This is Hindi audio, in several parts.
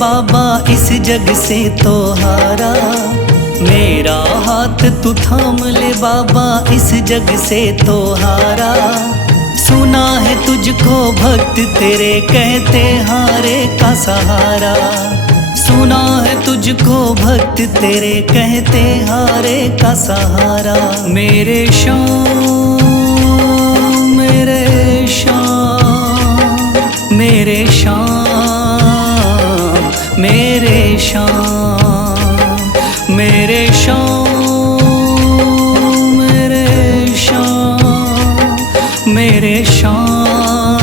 बाबा इस जग से तो हारा। मेरा हाथ तू थाम ले बाबा इस जग से तो हारा। सुना है तुझको भक्त तेरे कहते हारे का सहारा। सुना है तुझको भक्त तेरे कहते हारे का सहारा। मेरे श्याम मेरे श्याम मेरे श्याम मेरे श्याम मेरे श्याम मेरे श्याम मेरे श्याम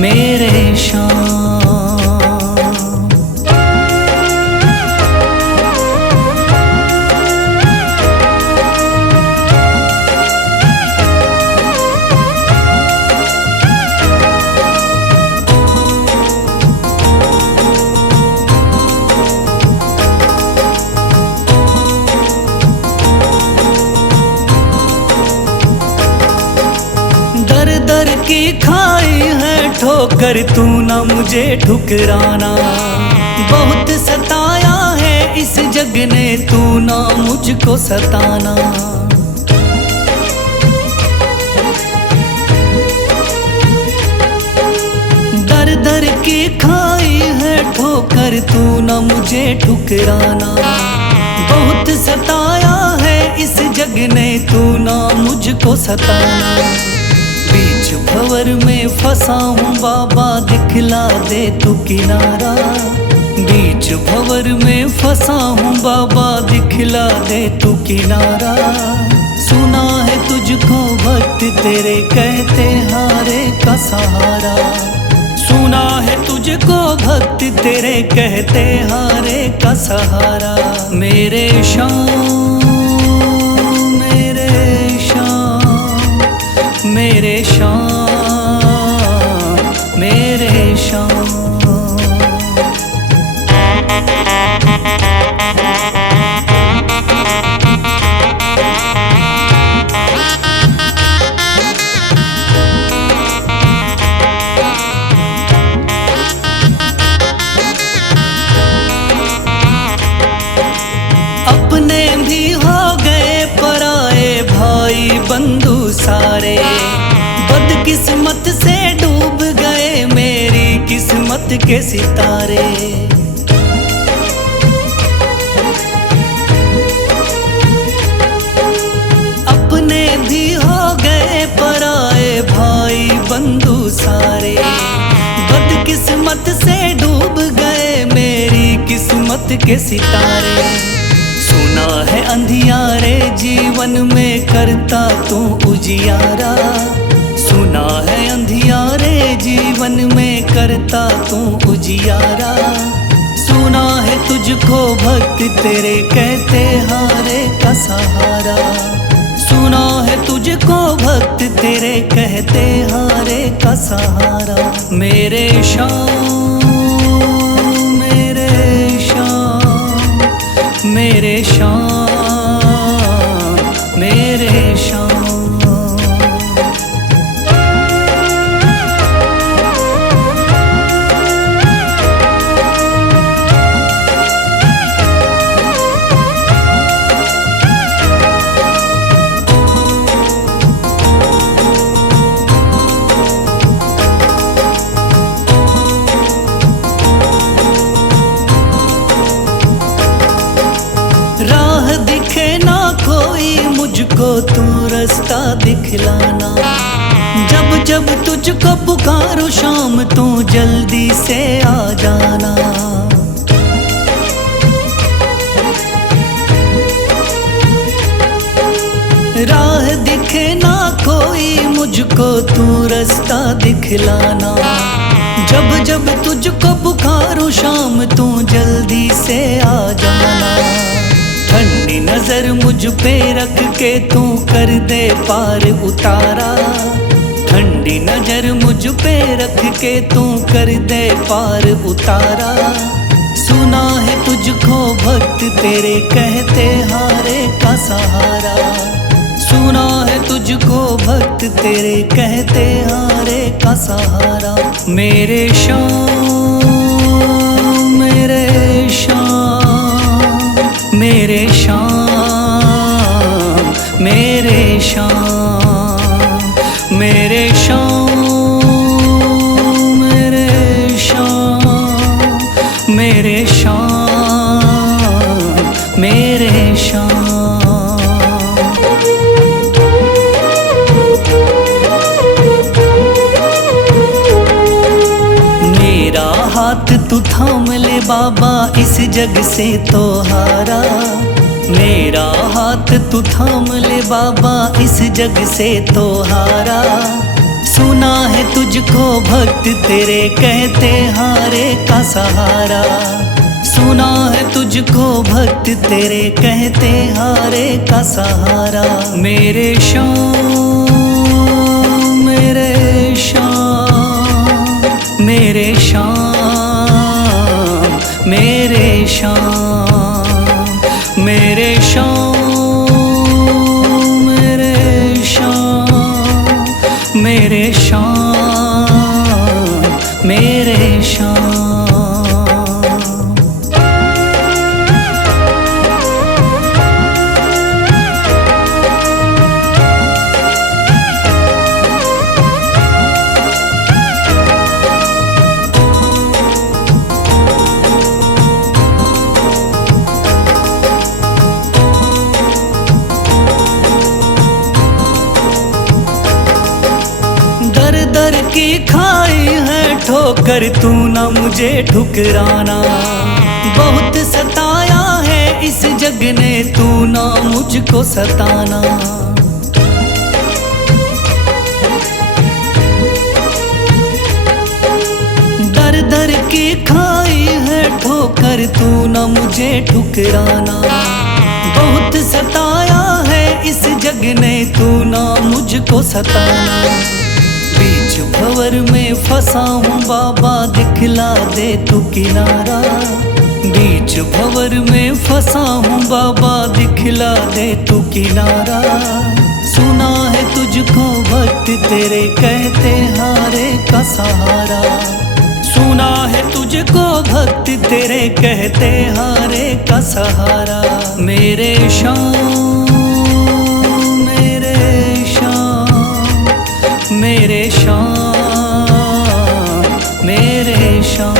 मेरे श्याम। दर की खाई है ठोकर तू ना मुझे ठुकराना। बहुत सताया है इस जग ने तू ना मुझको सताना। दर दर की खाई है ठोकर तू ना मुझे ठुकराना। बहुत सताया है इस जग ने तू ना मुझको सताना। बीच भंवर में फंसा हूँ बाबा दिखला दे तू किनारा। बीच भंवर में फंसा हूँ बाबा दिखला दे तू किनारा। सुना है तुझको भक्त तेरे कहते हारे का सहारा। सुना है तुझको भक्त तेरे कहते हारे का सहारा। मेरे श्याम मेरे श्याम मेरे श्याम मेरे श्याम। अपने भी हो गए पराए भाई बंधु सारे। बदकिस्मत से डूब गए मेरी किस्मत के सितारे। अपने भी हो गए पराए भाई बंधु सारे। बदकिस्मत से डूब गए मेरी किस्मत के सितारे। सुना है अंधियारे जीवन में करता तू उजियारा। सुना है अंधियारे जीवन में करता तू उजियारा। सुना है तुझको भक्त तेरे कहते हारे का सहारा। सुना है तुझको भक्त तेरे कहते हारे का सहारा। मेरे श्याम मेरे श्याम मेरे श्याम मेरे श्याम। राह दिखे ना कोई मुझको तू रास्ता दिखलाना। जब जब तुझको पुकारूं शाम तू जल्दी से आ जाना। राह दिखे ना कोई मुझको तू रास्ता दिखलाना। जब जब तुझको पुकारूं शाम तू जल्दी से आ जाना। ठंडी नजर मुझ पे रख के तू कर दे पार उतारा। ठंडी नजर मुझ पे रख के तू कर दे पार उतारा। सुना है तुझको भक्त तेरे कहते हारे का सहारा। सुना है तुझको भक्त तेरे कहते हारे का सहारा। मेरे श्याम मेरे शाम, मेरे शाम, मेरे शाम, मेरे शाम, मेरे शाम, मेरे शाम, मेरे शाम। मेरा हाथ तू थाम ले बाबा, इस जग से तो हारा। मेरा हाथ तू थाम ले बाबा, इस जग से तो हारा। सुना है तुझको भक्त तेरे कहते हारे का सहारा। सुना है तुझको भक्त तेरे कहते हारे का सहारा। मेरे शाम, मेरे शाम, मेरे शाम, मेरे शाम, मेरे शाम, मेरे शाम, मेरे शाम, मेरे शाम। दर की खाई है ठोकर, तू ना मुझे ठुकराना। बहुत सताया है इस जग ने, तू ना मुझको सताना। दर दर की खाई है ठोकर, तू ना मुझे ठुकराना। बहुत सताया है इस जग ने, तू ना मुझको सताना। बीच भंवर में फंसा हूँ बाबा, दिखला दे तू किनारा। बीच भंवर में फंसा हूँ बाबा, दिखला दे तू किनारा। सुना है तुझको भक्त तेरे कहते हारे का सहारा। सुना है तुझको भक्त तेरे कहते हारे का सहारा। मेरे शाम, मेरे शाम, मेरे शाम, मेरे शाम।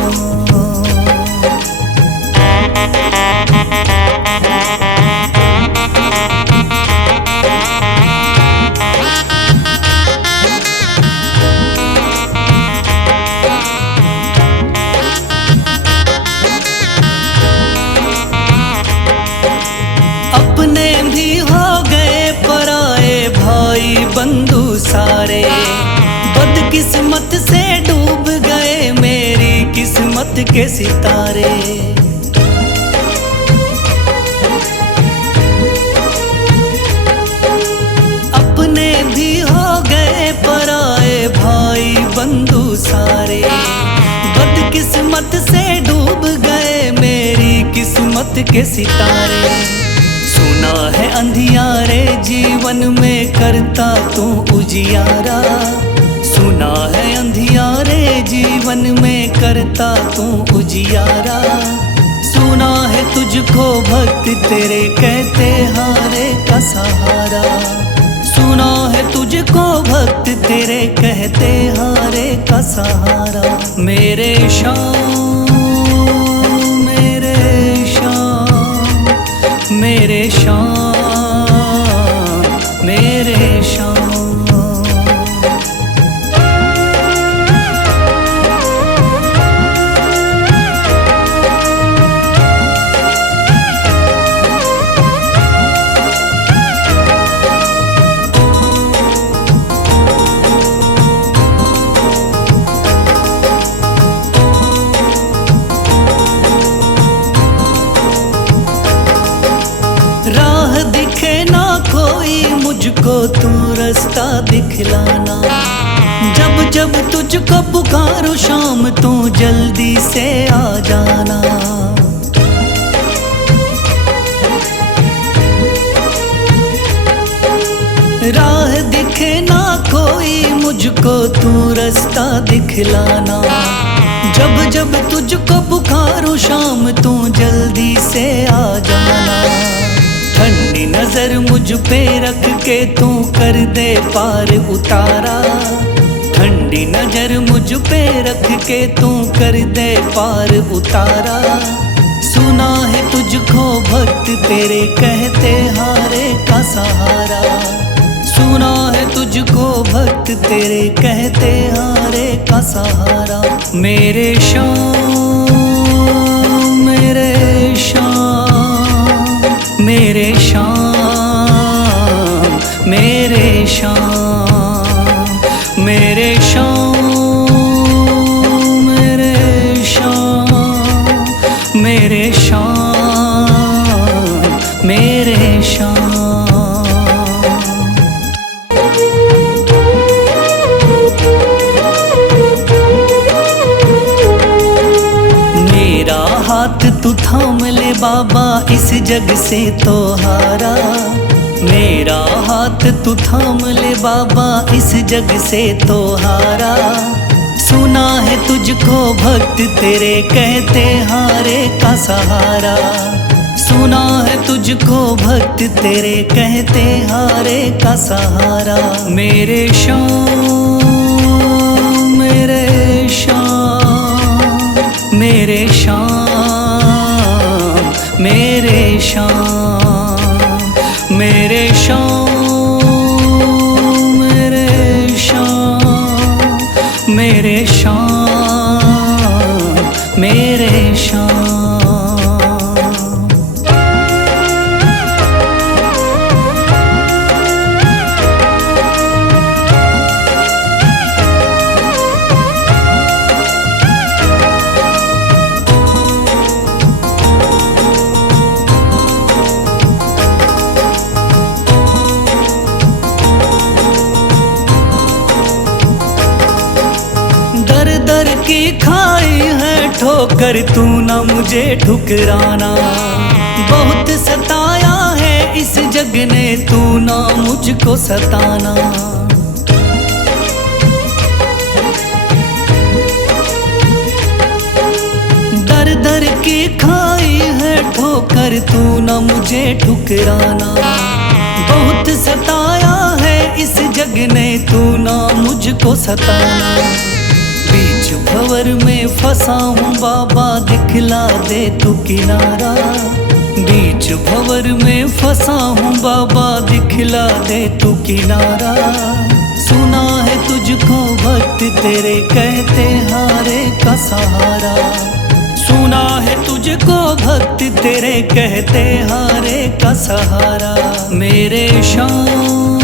अपने भी हो गए पराए भाई बंधु सारे। बदकिस्मत से डूब गए मेरी किस्मत के सितारे। अपने भी हो गए पराए भाई बंधु सारे। बदकिस्मत से डूब गए मेरी किस्मत के सितारे। सुना है अंधियारे जीवन में करता तू उजियारा। सुना है अंधियारे जीवन में करता तू उजियारा। सुना है तुझको भक्त तेरे कहते हारे का सहारा। सुना है तुझको भक्त तेरे कहते हारे का सहारा। मेरे शाम, मेरे शाम, मेरे शाम, मेरे शाम। राह दिखे ना कोई मुझको, तू रास्ता दिखलाना। जब जब तुझको पुकारूं शाम, तू जल्दी से आ जाना। राह दिखे ना कोई मुझको, तू रास्ता दिखलाना। जब जब तुझको पुकारूं शाम तू जल्दी से आ जाना। ठंडी नजर मुझ पे रख के तू कर दे पार उतारा। ठंडी नजर मुझ पे रख के तू कर दे पार उतारा। सुना है तुझको भक्त तेरे कहते हारे का सहारा। सुना है तुझको भक्त तेरे कहते हारे का सहारा। मेरे श्याम मेरे श्याम मेरे श्याम मेरे श्याम मेरे श्याम मेरे श्याम मेरे श्याम मेरे श्याम। मेरा हाथ तू थाम ले बाबा इस जग से तो हारा। मेरा हाथ तू थाम ले बाबा इस जग से तो हारा। सुना है तुझको भक्त तेरे कहते हारे का सहारा। सुना है तुझको भक्त तेरे कहते हारे का सहारा। मेरे श्याम मेरे श्याम मेरे श्याम मेरे श्याम मेरे श्याम मेरे श्याम मेरे श्याम मेरे श्याम। दर की खाई है ठोकर तू ना मुझे ठुकराना। बहुत सताया है इस जग ने तू ना मुझको सताना। दर दर की खाई है ठोकर तू ना मुझे ठुकराना। बहुत सताया है इस जग ने तू ना मुझको सताना। बीच भंवर में फंसा हूँ बाबा दिखला दे तू किनारा। बीच भंवर में फंसा हूँ बाबा दिखला दे तू किनारा। सुना है तुझको भक्त तेरे कहते हारे का सहारा। सुना है तुझको भक्त तेरे कहते हारे का सहारा। मेरे श्याम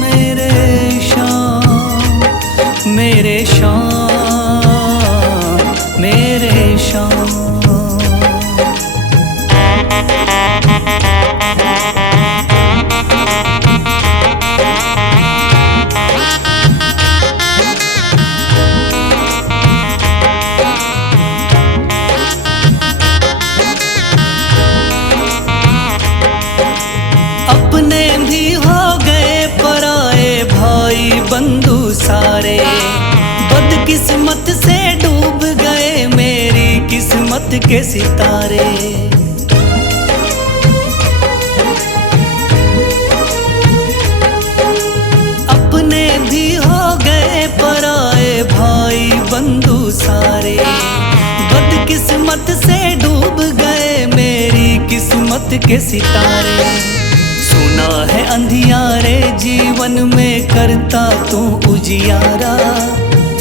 मेरे श्याम मेरे श्याम मेरे श्याम। अपने भी हो गए पराए भाई बंधु सारे। बदकिस्मत से डूब गए मेरी किस्मत के सितारे। अपने भी हो गए पराए भाई बंधु सारे। बदकिस्मत से डूब गए मेरी किस्मत के सितारे। सुना है अंधियारे जीवन में करता तू उजियारा।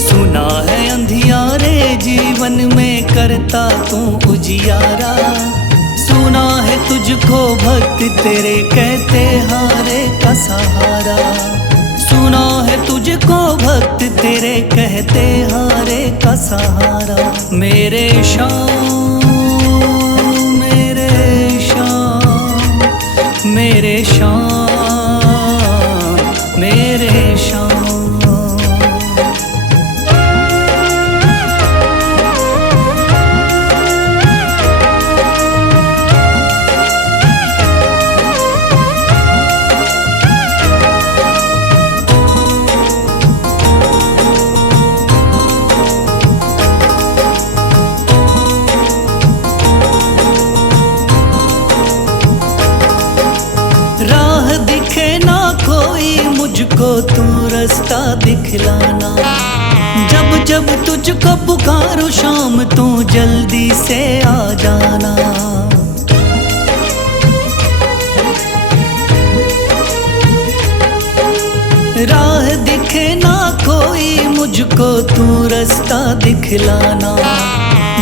सुना है अंधियारे जीवन में करता तू उजियारा। सुना है तुझको भक्त तेरे कहते हारे का सहारा। सुना है तुझको भक्त तेरे कहते हारे का सहारा। मेरे श्याम मेरे श्याम मेरे श्याम मेरे श्याम। मुझको तू रास्ता दिखलाना। जब जब तुझको पुकारूं शाम तू जल्दी से आ जाना। राह दिखे ना कोई मुझको तू रास्ता दिखलाना।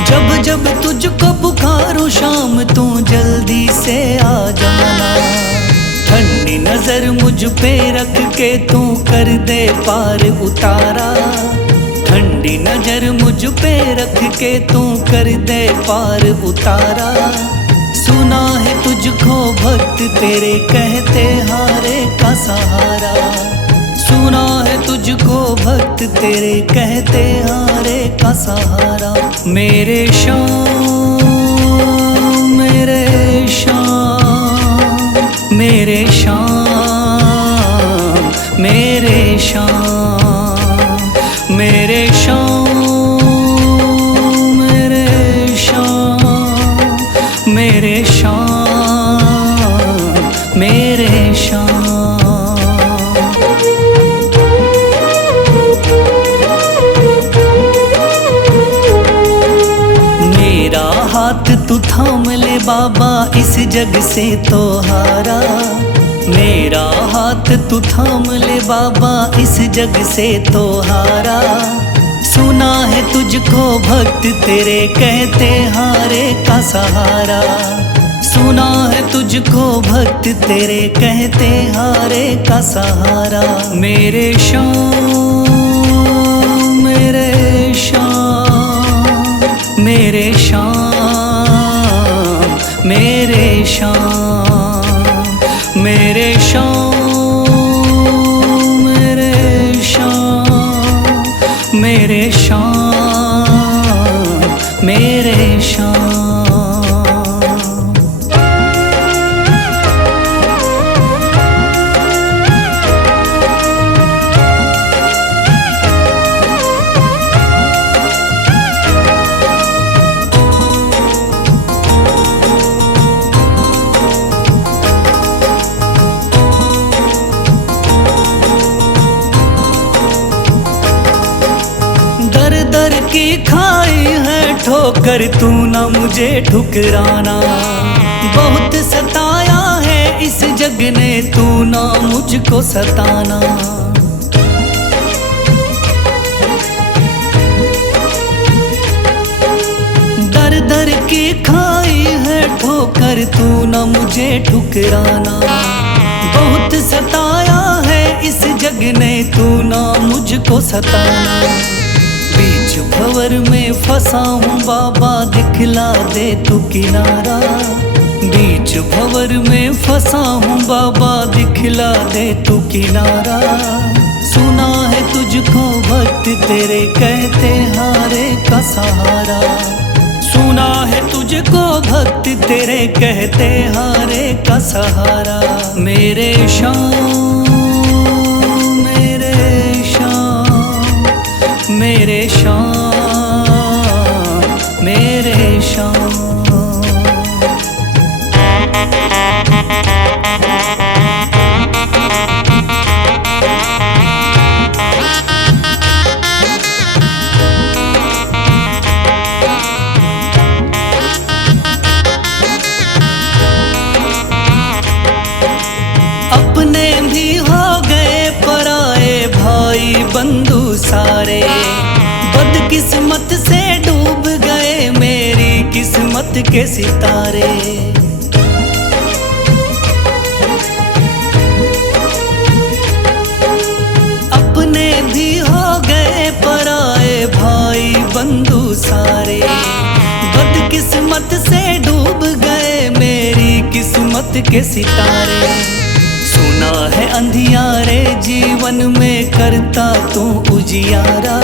जब जब तुझको पुकारूं शाम तू जल्दी से आ जाना। ठंडी नजर मुझ पे रख के तू कर दे पार उतारा। ठंडी नजर मुझ पे रख के तू कर दे पार उतारा। सुना है तुझको भक्त तेरे कहते हारे का सहारा। सुना है तुझको भक्त तेरे कहते हारे का सहारा। मेरे शाम मेरे शाम मेरे शाम मेरे शाम मेरे शाम मेरे शाम मेरे शाम मेरे शाम। मेरा हाथ तू थाम ले बाबा इस जग से तो हारा। मेरा हाथ तू थाम ले बाबा इस जग से तो हारा। सुना है तुझको भक्त तेरे कहते हारे का सहारा। सुना है तुझको भक्त तेरे कहते हारे का सहारा। मेरे शाम मेरे शाम मेरे शाम मेरे शाम मेरे शाम मेरे शाम मेरे शाम मेरे शाम। दर की खाई है ठोकर तू ना मुझे ठुकराना। बहुत सताया है इस जग ने तू ना मुझको सताना। दर दर की खाई है ठोकर तू ना मुझे ठुकराना। बहुत सताया है इस जग ने तू ना मुझको सताना। बीच भंवर में फंसा हूँ बाबा दिखला दे तू किनारा। बीच भंवर में फंसा हूँ बाबा दिखला दे तू किनारा। सुना है तुझको भक्त तेरे कहते हारे का सहारा। सुना है तुझको भक्त तेरे कहते हारे का सहारा। मेरे शाम मेरे शाम मेरे शाम मेरे शाम। अपने भी हो गए पराए भाई बंधु सारे। बदकिस्मत से डूब गए मेरी किस्मत के सितारे। अपने भी हो गए पराए भाई बंधु सारे। बदकिस्मत से डूब गए मेरी किस्मत के सितारे। सुना है अंधियारे जीवन में करता तू उजियारा।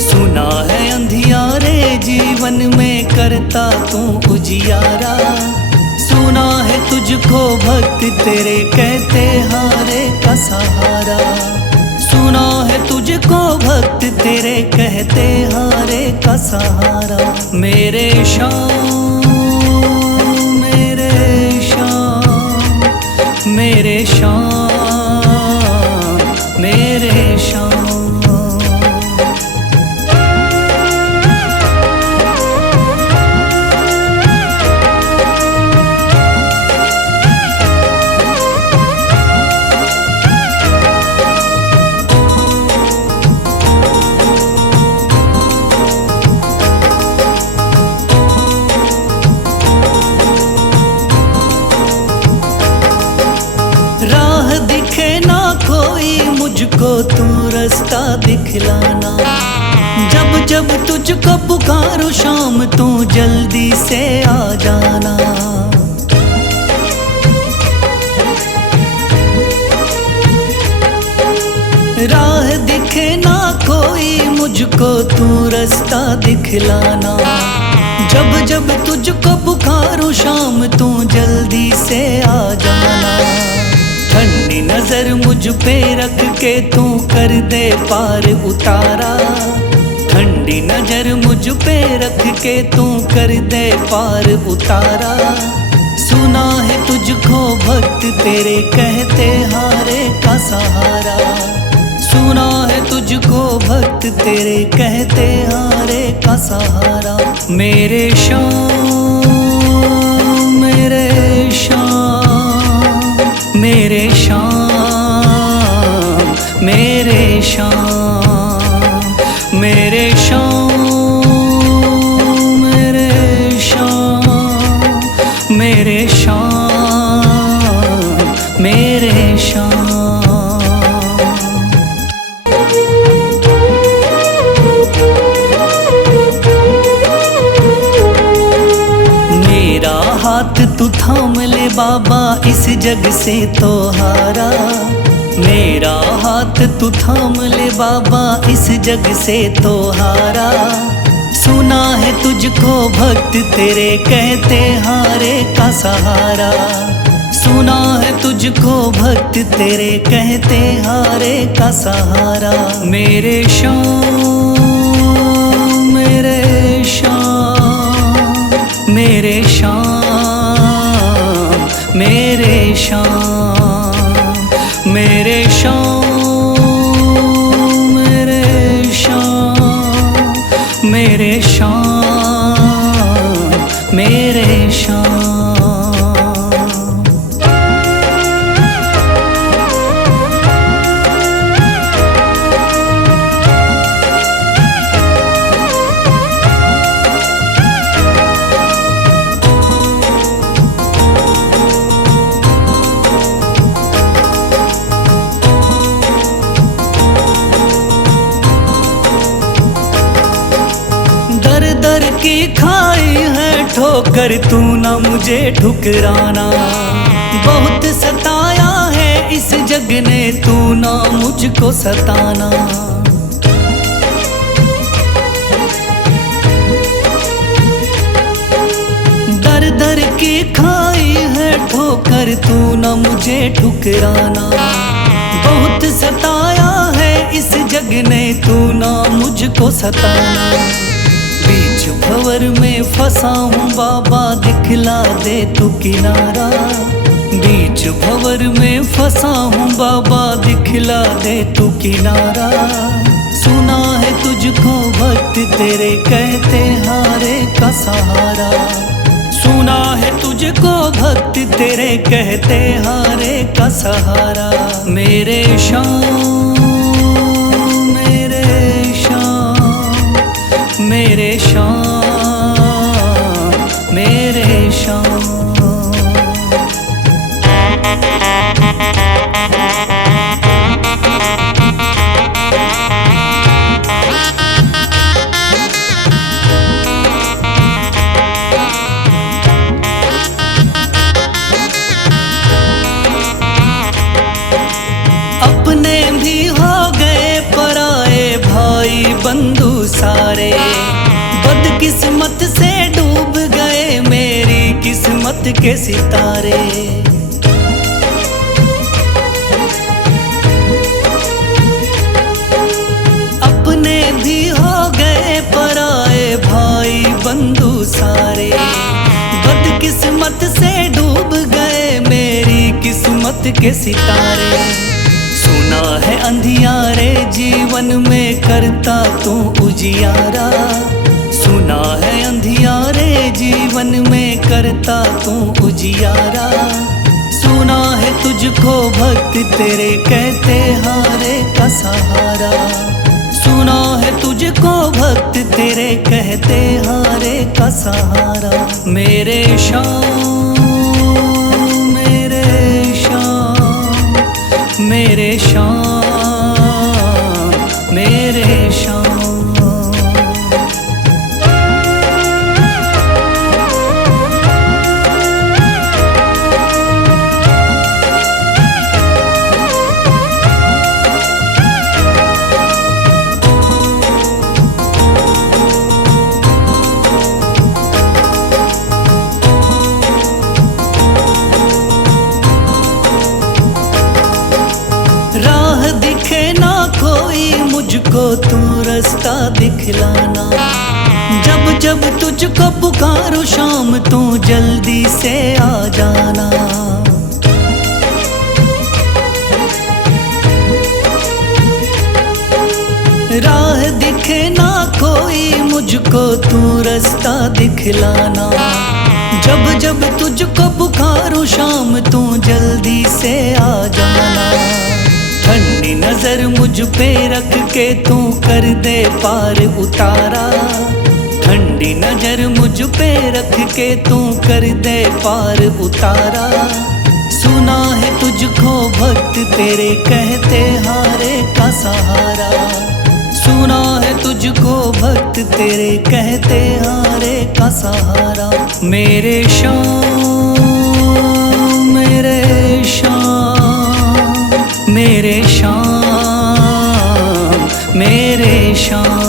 सुना है अंधियारे जीवन में करता तू उजियारा। सुना है तुझको भक्त तेरे कहते हारे का सहारा। सुना है तुझको भक्त तेरे कहते हारे का सहारा। मेरे शाम मेरे शाम मेरे शाम मुझको तू रास्ता दिखलाना। जब जब तुझको पुकारूं शाम तू जल्दी से आ जाना। राह दिखे ना कोई मुझको तू रास्ता दिखलाना। जब जब तुझको पुकारूं शाम तू जल्दी से आ जाना। ठंडी नजर मुझ पे रख के तू कर दे पार उतारा। ठंडी नजर मुझ पे रख के तू कर दे पार उतारा। सुना है तुझको भक्त तेरे कहते हारे का सहारा। सुना है तुझको भक्त तेरे कहते हारे का सहारा। मेरे शाम मेरे शाम मेरे शाम मेरे शाम मेरे शाम मेरे शाम मेरे शाम मेरे शाम। मेरा हाथ तू थाम ले बाबा इस जग से तो हारा। मेरा हाथ तू थाम ले बाबा इस जग से तो हारा। सुना है तुझको भक्त तेरे कहते हारे का सहारा। सुना है तुझको भक्त तेरे कहते हारे का सहारा। मेरे शाम मेरे शाम मेरे शाम मेरे शाम मेरे शाम मेरे शाम मेरे शाम मेरे शाम। दर दर की खाई है ठोकर तू ना मुझे ठुकराना। बहुत सताया है इस जग ने तू ना मुझको सताना। दर दर की खाई है ठोकर तू ना मुझे ठुकराना। बहुत सताया है इस जग ने तू ना मुझको सताना। बीच भंवर में फंसा हूँ बाबा दिखला दे तू किनारा। बीच भंवर में फंसा हूँ बाबा दिखला दे तू किनारा। सुना है तुझको भक्त तेरे कहते हारे का सहारा। सुना है तुझको भक्त तेरे कहते हारे का सहारा। मेरे शाम मेरे शाम मेरे शाम मेरे शाम। अपने भी हो गए पराए भाई बंधु सारे। बदकिस्मत से डूब गए मेरी किस्मत के सितारे। अपने भी हो गए पराए भाई बंधु सारे। बदकिस्मत से डूब गए मेरी किस्मत के सितारे। सुना है अंधियारे जीवन में करता तू उजियारा। सुना है अंधियारे जीवन में करता तू उजियारा। सुना है तुझको भक्त तेरे कहते हारे का सहारा। सुना है तुझको भक्त तेरे कहते हारे का सहारा। मेरे शाम मेरे शाम मेरे शाम मेरे शाम। राह दिखे ना कोई मुझको तू रास्ता दिखलाना, जब जब तुझको पुकारूं शाम तू जल्दी से आ जाना। राह दिखे ना कोई मुझको तू रास्ता दिखलाना, जब जब तुझको पुकारूं शाम तू जल्दी से आ जाना। ठंडी नजर मुझ पे रख के तू कर दे पार उतारा, ठंडी नजर मुझ पे रख के तू कर दे पार उतारा। सुना है तुझको भक्त तेरे कहते हारे का सहारा, सुना है तुझको भक्त तेरे कहते हारे का सहारा। मेरे शाम मेरे शाम, मेरे शाम मेरे शाम।